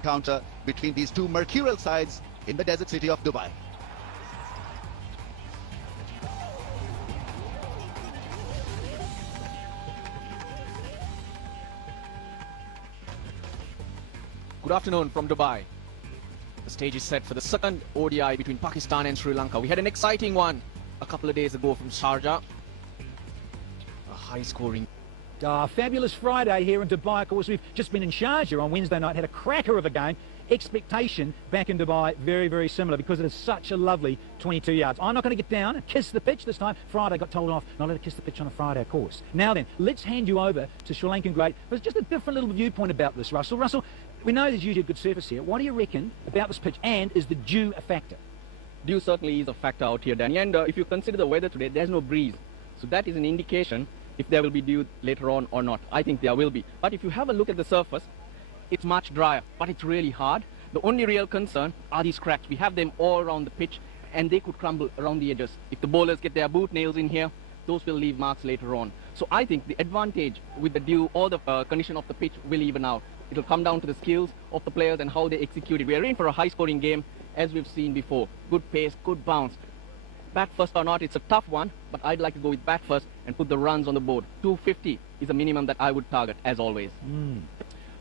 encounter between these two mercurial sides in the desert city of Dubai. Good afternoon from Dubai. The stage is set for the second ODI between Pakistan and Sri Lanka. We had an exciting one a couple of days ago from Sharjah. A high-scoring. Fabulous Friday here in Dubai. Of course, we've just been in Sharjah on Wednesday night, had a cracker of a game. Expectation back in Dubai, very, very similar because it is such a lovely 22 yards. I'm not going to get down and kiss the pitch this time. Friday got told off, not allowed to kiss the pitch on a Friday, of course. Now then, let's hand you over to Sri Lankan great. There's just a different little viewpoint about this, Russell. Russell, we know there's usually a good surface here. What do you reckon about this pitch, and is the dew a factor? Dew certainly is a factor out here, Danny. And if you consider the weather today, there's no breeze. So that is an indication if there will be dew later on or not. I think there will be. But if you have a look at the surface, it's much drier, but it's really hard. The only real concern are these cracks. We have them all around the pitch, and they could crumble around the edges. If the bowlers get their boot nails in here, those will leave marks later on. So I think the advantage with the dew or the condition of the pitch will even out. It will come down to the skills of the players and how they execute it. We are in for a high-scoring game, as we've seen before. Good pace, good bounce. Bat first or not, it's a tough one, but I'd like to go with bat first and put the runs on the board. 250 is a minimum that I would target, as always.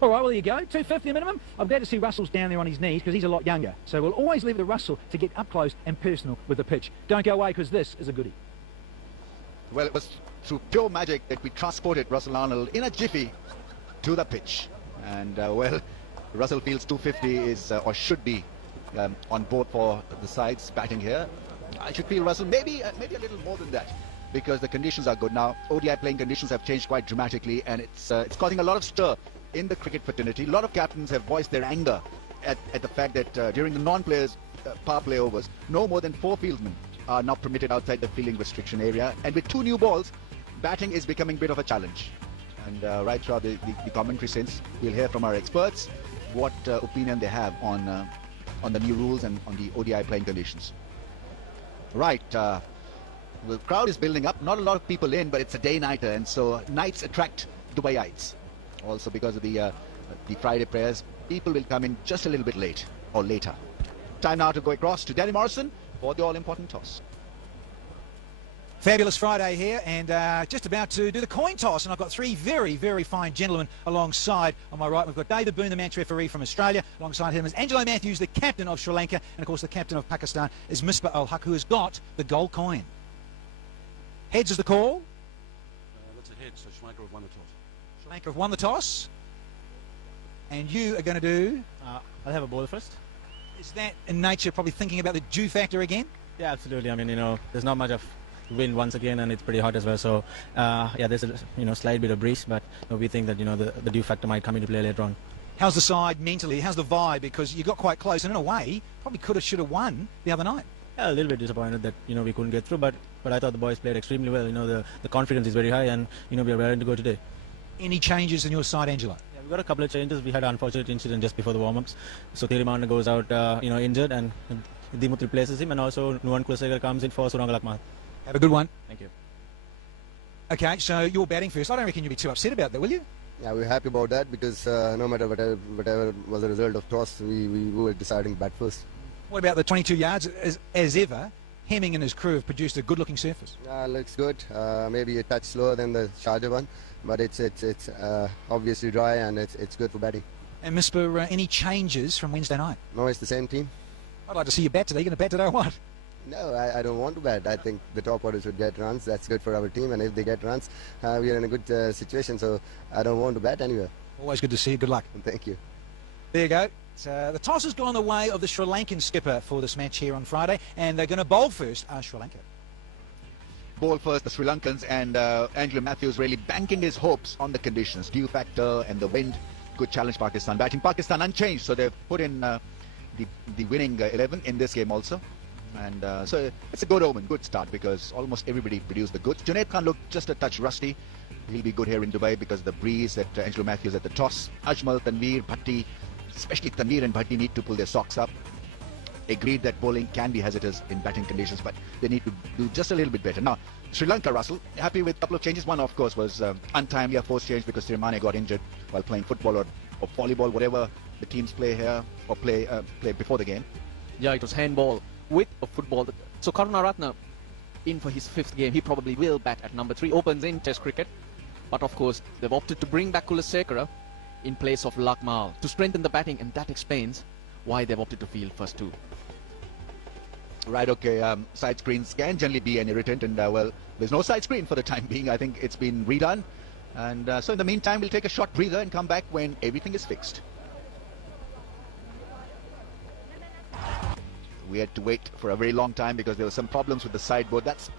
All right, well, there you go. 250 minimum. I'm glad to see Russell's down there on his knees because he's a lot younger. So we'll always leave it to Russell to get up close and personal with the pitch. Don't go away because this is a goodie. Well, it was through pure magic that we transported Russell Arnold in a jiffy to the pitch. And, well, Russell feels 250 is, or should be, on board for the sides batting here. I should feel Russell maybe a little more than that, because the conditions are good now. ODI playing conditions have changed quite dramatically, and it's causing a lot of stir in the cricket fraternity. A lot of captains have voiced their anger at the fact that during the non-players power play overs, no more than 4 fieldsmen are now permitted outside the fielding restriction area. And with 2 new balls, batting is becoming a bit of a challenge. And right throughout the commentary sense, we'll hear from our experts what opinion they have on the new rules and on the ODI playing conditions. Right, the crowd is building up. Not a lot of people in, but it's a day-nighter, and so nights attract Dubaiites. Also because of the Friday prayers, people will come in just a little bit late or later. Time now to go across to Danny Morrison for the all-important toss. Fabulous Friday here, and just about to do the coin toss, and I've got 3 very, very fine gentlemen alongside. On my right, we've got David Boone, the match referee from Australia. Alongside him is Angelo Matthews, the captain of Sri Lanka, and of course the captain of Pakistan is Misbah Ul Haq, who has got the gold coin. Heads is the call. That's a head, so Sri Lanka have won the toss. Sri Lanka have won the toss, and you are going to do... I'll have a ball first. Is that in nature probably thinking about the dew factor again? Yeah, absolutely. I mean, there's not much of wind once again, and it's pretty hot as well. So, yeah, there's a slight bit of breeze, but we think that the dew factor might come into play later on. How's the side mentally? How's the vibe? Because you got quite close, and in a way, probably could have, should have won the other night. Yeah, a little bit disappointed that we couldn't get through, but I thought the boys played extremely well. The confidence is very high, and we are ready to go today. Any changes in your side, Angelo? Yeah, we got a couple of changes. We had an unfortunate incident just before the warm-ups. So Thirumanna goes out, injured, and Dimut replaces him, and also Nuwan Kulasegar comes in for Surangalakmal. Have a good one. Thank you. Okay, so you're batting first. I don't reckon you'll be too upset about that, will you? Yeah, we're happy about that because no matter whatever was the result of toss, we were deciding bat first. What about the 22 yards? As ever, Hemming and his crew have produced a good-looking surface. Looks good. Maybe a touch slower than the Sharjah one, but it's obviously dry and it's good for batting. And Misbah, any changes from Wednesday night? No, it's the same team. I'd like to see you bat today. You're going to bat today or what? No, I don't want to bat. I think the top orders should get runs. That's good for our team, and if they get runs, we are in a good situation, so I don't want to bat anywhere. Always good to see you. Good luck. Thank you. There you go. So the toss has gone the way of the Sri Lankan skipper for this match here on Friday, and they're going to bowl first, Sri Lanka. Bowl first, the Sri Lankans, and Angelo Matthews really banking his hopes on the conditions. Dew factor and the wind could challenge Pakistan. Batting Pakistan unchanged, so they've put in the winning 11 in this game also. And so it's a good omen, good start, because almost everybody produced the goods. Junaid Khan looked just a touch rusty. He'll be good here in Dubai because of the breeze that Angelo Matthews at the toss. Ajmal, Tanveer, Bhatti, especially Tanveer and Bhatti need to pull their socks up. Agreed that bowling can be hazardous in batting conditions, but they need to do just a little bit better. Now, Sri Lanka, Russell, happy with a couple of changes. One, of course, was untimely, a forced change because Thirumanna got injured while playing football or volleyball, whatever the teams play here or play before the game. Yeah, it was handball with a football. So Karunaratne in for his 5th game. He probably will bat at number 3. Opens in Test cricket. But of course, they've opted to bring back Kulasekara in place of Lakmal to strengthen the batting, and that explains why they've opted to field first 2. Right, okay, side screens can generally be an irritant, and well, there's no side screen for the time being. I think it's been redone. And so in the meantime, we'll take a short breather and come back when everything is fixed. We had to wait for a very long time because there were some problems with the sideboard. That's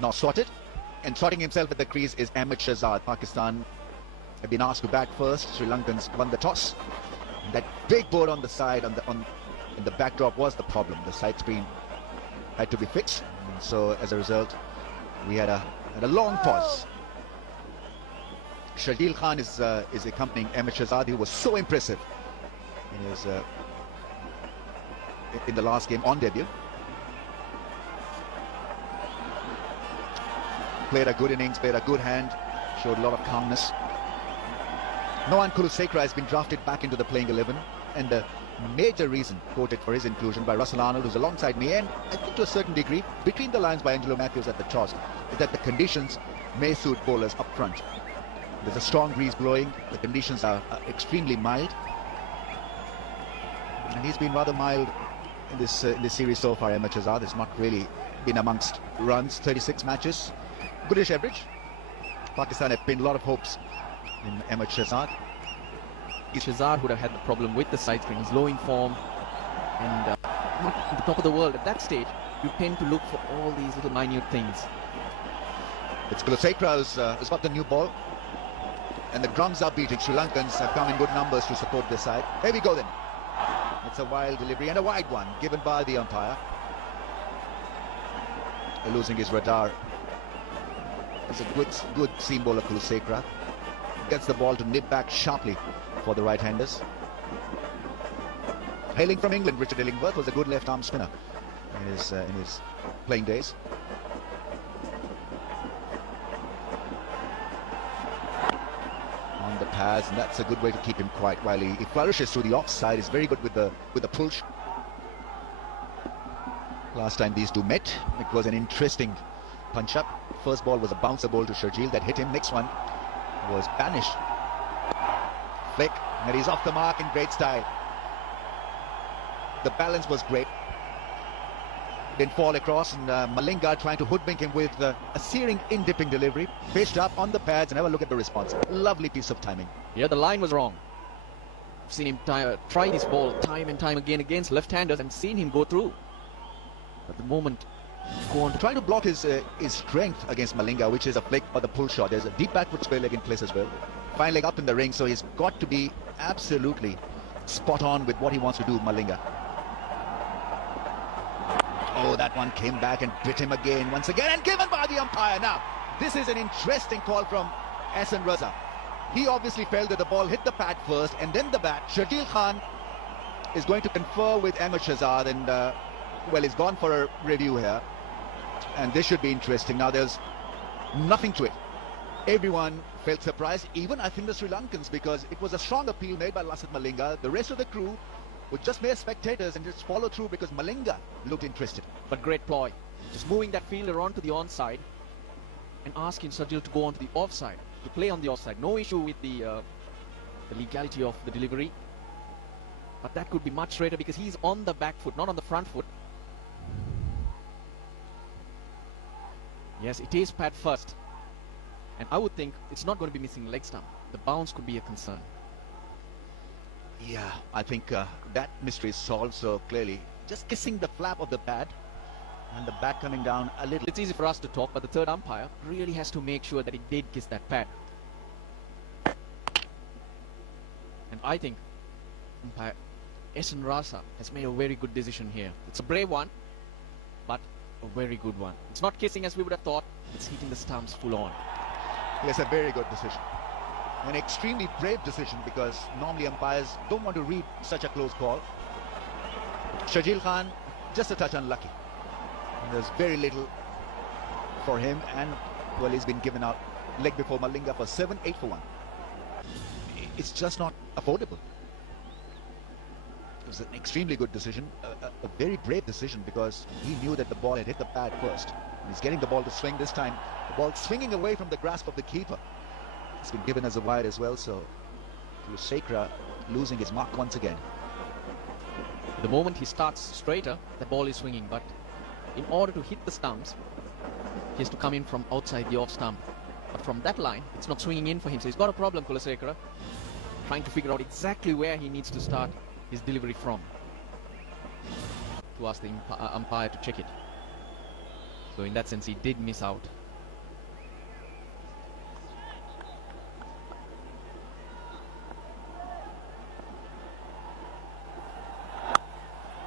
now sorted. And trotting himself at the crease is Ahmed Shahzad. Pakistan have been asked to bat first. Sri Lankans won the toss. And that big board on the side, in the backdrop, was the problem. The side screen had to be fixed. And so as a result, we had a long pause. Shahzad Khan is accompanying Ahmed Shahzad, who was so impressive in his in the last game on debut. Played a good innings, played a good hand, showed a lot of calmness. Nohan Kulasekara has been drafted back into the playing 11, and the major reason quoted for his inclusion by Russell Arnold, who's alongside me, and I think to a certain degree between the lines by Angelo Matthews at the toss, is that the conditions may suit bowlers up front. There's a strong breeze blowing, the conditions are extremely mild, and he's been rather mild in this series so far. Ahmed Shahzad has not really been amongst runs. 36 matches, goodish average. Pakistan have pinned a lot of hopes in Ahmed Shahzad. Shahzad would have had the problem with the side screen. He's low in form and not at the top of the world. At that stage, you tend to look for all these little minute things. It's Kulasekara who's got the new ball, and the drums are beating. Sri Lankans have come in good numbers to support their side. Here we go then. It's a wild delivery and a wide one given by the umpire. Losing his radar. It's a good seam bowler, Kulasekara. Gets the ball to nip back sharply for the right-handers. Hailing from England, Richard Illingworth was a good left-arm spinner in his playing days. On the pads, and that's a good way to keep him quiet while he flourishes through the offside. He's very good with the pull. Last time these two met, it was an interesting punch-up. First ball was a bouncer ball to Shahzad that hit him. Next one was banished. Flick, and he's off the mark in great style. The balance was great. Didn't fall across, and Malinga trying to hoodwink him with a searing in-dipping delivery. Pitched up on the pads, and have a look at the response. Lovely piece of timing. Yeah, the line was wrong. I've seen him try this ball time and time again against left-handers and seen him go through. At the moment, go on trying to block his strength against Malinga, which is a flick or the pull shot. There's a deep backward square leg in place as well. Fine leg up in the ring, so he's got to be absolutely spot on with what he wants to do, Malinga. Oh, that one came back and bit him again, once again, and given by the umpire. Now, this is an interesting call from Ahsan Raza. He obviously felt that the ball hit the pad first and then the bat. Shahzad Khan is going to confer with Ahmed Shahzad, and well, he's gone for a review here, and this should be interesting. Now, there's nothing to it. Everyone felt surprised, even I think the Sri Lankans, because it was a strong appeal made by Lasith Malinga. The rest of the crew were just mere spectators and just follow through because Malinga looked interested. But great ploy. Just moving that fielder onto the onside and asking Shahzad to go onto the offside, to play on the offside. No issue with the legality of the delivery. But that could be much straighter because he's on the back foot, not on the front foot. Yes, it is pad first. And I would think it's not going to be missing leg stump. The bounce could be a concern. Yeah, I think that mystery is solved so clearly. Just kissing the flap of the pad and the bat coming down a little. It's easy for us to talk, but the third umpire really has to make sure that he did kiss that pad. And I think umpire Ahsan Raza has made a very good decision here. It's a brave one, but a very good one. It's not kissing as we would have thought. It's hitting the stumps full on. Yes, a very good decision. An extremely brave decision, because normally umpires don't want to read such a close call. Shahzad Khan, just a touch unlucky. And there's very little for him, and well, he's been given out leg before Malinga for 7-8 for 1. It's just not affordable. was an extremely good decision, a very brave decision, because he knew that the ball had hit the pad first. And he's getting the ball to swing this time. The ball swinging away from the grasp of the keeper. It's been given as a wide as well, so Lusakra losing his mark once again. The moment he starts straighter, the ball is swinging, but in order to hit the stumps, he has to come in from outside the off stump. But from that line, it's not swinging in for him, so he's got a problem, Lusakra, trying to figure out exactly where he needs to start his delivery from, to ask the umpire to check it. So in that sense, he did miss out.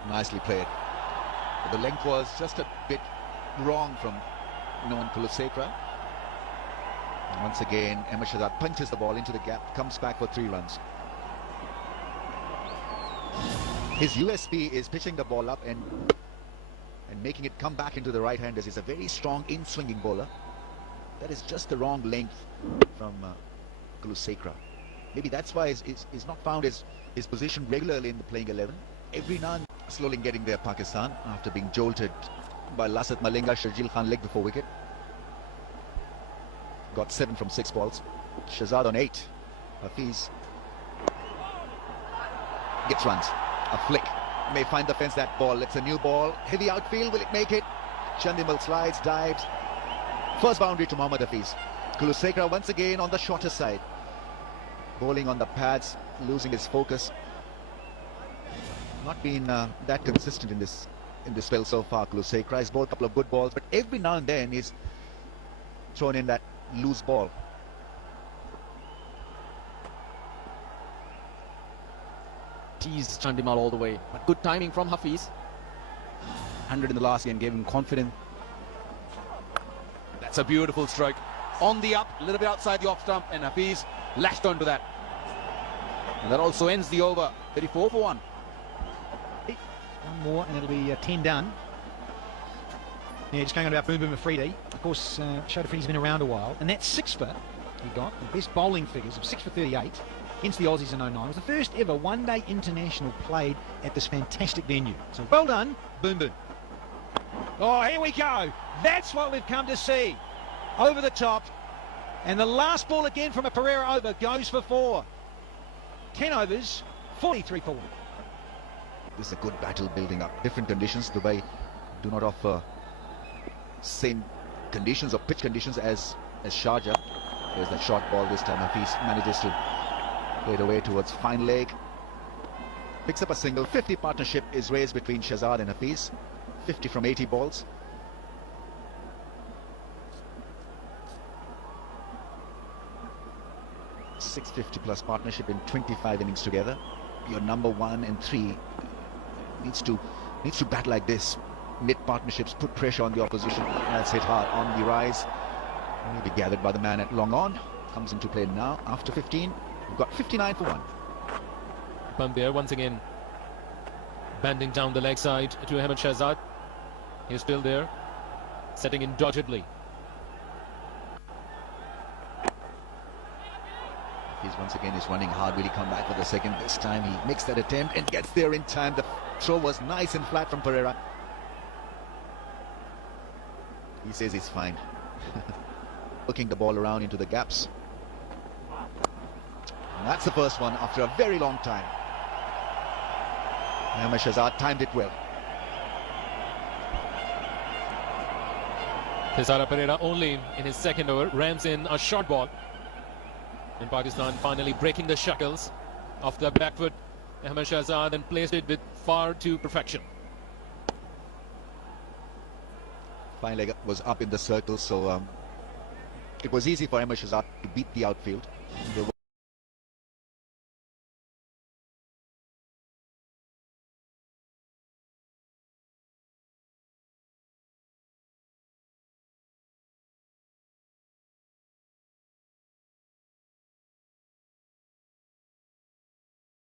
Nicely played. The length was just a bit wrong from known Lusakra. And once again, Ahmed Shahzad punches the ball into the gap, comes back for 3 runs. His USP is pitching the ball up and making it come back into the right-handers. He's a very strong in-swinging bowler. That is just the wrong length from Lusakra. Maybe that's why he's not found his position regularly in the playing 11. Every now and then, slowly getting there, Pakistan, after being jolted by Lasat Malinga, Sharjeel Khan leg before wicket. Got 7 from 6 balls. Shahzad on 8. Hafiz gets runs. A flick. May find the fence, that ball. It's a new ball. Heavy outfield. Will it make it? Chandimal slides, dives. First boundary to Mohammad Hafiz. Lusakra once again on the shorter side. Bowling on the pads, losing his focus. Not been that consistent in this spell so far. Lusakra has bowled a couple of good balls, but every now and then he's thrown in that loose ball. Teased Chandimal all the way, but good timing from Hafiz. 100 in the last game gave him confidence. That's a beautiful strike. On the up, a little bit outside the off stump, and Hafiz lashed onto that. And that also ends the over. 34 for 1. One more and it'll be 10 done. Yeah, just going on about Boom Boom Afridi. Of course, Shota Afridi's been around a while, and that 6-for he got, the best bowling figures of 6 for 38 against the Aussies in 09. It was the first ever one-day international played at this fantastic venue. So well done, Boom Boom. Oh, here we go. That's what we've come to see. Over the top. And the last ball again from a Pereira over goes for 4. 10 overs, 43 for 1. This is a good battle building up. Different conditions. Dubai do not offer same conditions or pitch conditions as Sharjah. There's that short ball this time. Hafiz manages to play it away towards fine leg. Picks up a single. 50 partnership is raised between Shahzad and Hafiz. 50 from 80 balls. .650 plus partnership in 25 innings together. Your number 1 and 3 needs to bat like this. Knit partnerships, put pressure on the opposition. That's hit hard on the rise. Maybe gathered by the man at long on. Comes into play now after 15. We've got 59 for 1. Pandya once again bending down the leg side to Ahmed Shahzad. He's still there, setting in doggedly. He's once again is running hard. Will he come back for the second? This time he makes that attempt and gets there in time. The throw was nice and flat from Pereira. He says he's fine. Looking the ball around into the gaps. And that's the first one after a very long time. Ahmed Shahzad timed it well. Thisara Pereira only in his second over rams in a short ball. And Pakistan finally breaking the shackles of the back foot. Ahmed Shahzad and placed it with far to perfection. Fine leg was up in the circle, so it was easy for Ahmed Shahzad to beat the outfield.